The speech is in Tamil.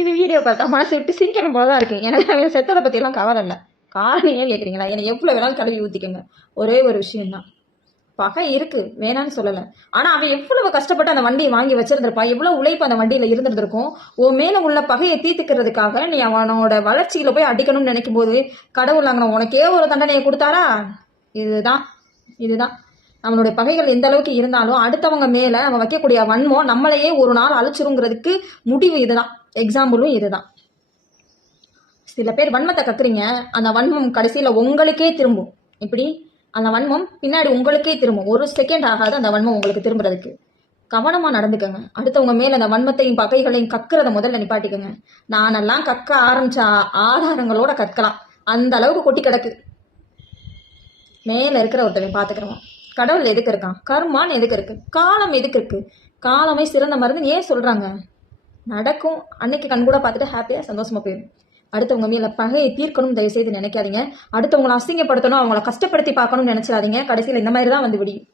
இது வீடியோ பார்த்தா மனசு விட்டு சிரிக்கணும் போல தான் இருக்குது. எனக்கு அவன் செத்ததை பற்றியெல்லாம் கவலை இல்லை. காரணம் ஏன் கேட்குறீங்களா? என்னை எவ்வளோ வேணாலும் கழுவி ஊற்றிக்கோங்க. ஒரே ஒரு விஷயம்தான், பகை இருக்கு, வேணான்னு சொல்லலை. ஆனால் அவன் எவ்வளவு கஷ்டப்பட்டு அந்த வண்டியை வாங்கி வச்சிருந்திருப்பான், எவ்வளோ உழைப்பு அந்த வண்டியில் இருந்திருந்திருக்கும். உன் மேலே உள்ள பகையை தீர்த்துக்கிறதுக்காக நீ அவனோட வளர்ச்சியில் போய் அடிக்கணும்னு நினைக்கும் போது கடவுள் அங்கே உனக்கே ஒரு தண்டனையை கொடுத்தாரா? இதுதான் இதுதான் நம்மளுடைய பகைகள் எந்த அளவுக்கு இருந்தாலும் அடுத்தவங்க மேல நம்ம வைக்கக்கூடிய வன்மம் நம்மளையே ஒரு நாள் அழிச்சிருங்கிறதுக்கு முடிவு இதுதான், எக்ஸாம்பிளும் இதுதான். சில பேர் வன்மத்தை கக்குறீங்க, அந்த வன்மம் கடைசியில உங்களுக்கே திரும்பும். இப்படி அந்த வன்மம் பின்னாடி உங்களுக்கே திரும்பும். ஒரு செகண்ட் ஆகாது அந்த வன்மம் உங்களுக்கு திரும்புறதுக்கு. கவனமா நடந்துக்கங்க. அடுத்தவங்க மேல அந்த வன்மத்தையும் பகைகளையும் கக்குறத முதல்ல நிப்பாட்டிக்கங்க. நானெல்லாம் கக்க ஆரம்பிச்ச ஆதாரங்களோட கக்கலாம், அந்த அளவுக்கு கொட்டி கிடக்கு. மேல இருக்கிற ஒருத்தவன் பாத்துக்கிறோம். கடவுள் எதுக்கு இருக்கான்? கர்மான்னு எதுக்கு இருக்கு? காலம் எதுக்கு இருக்கு? காலமே சிறந்த மருந்து ஏன் சொல்றாங்க? நடக்கும், அன்னைக்கு கண் கூட பார்த்துட்டு ஹாப்பியா சந்தோஷமா போயிடும். அடுத்தவங்க மேல பகையை தீர்க்கணும் தயவு செய்து நினைக்காதீங்க. அடுத்தவங்களை அசிங்கப்படுத்தணும், அவங்கள கஷ்டப்படுத்தி பார்க்கணும்னு நினைச்சிடாதீங்க. கடைசியில் இந்த மாதிரி தான் வந்து விடியும்.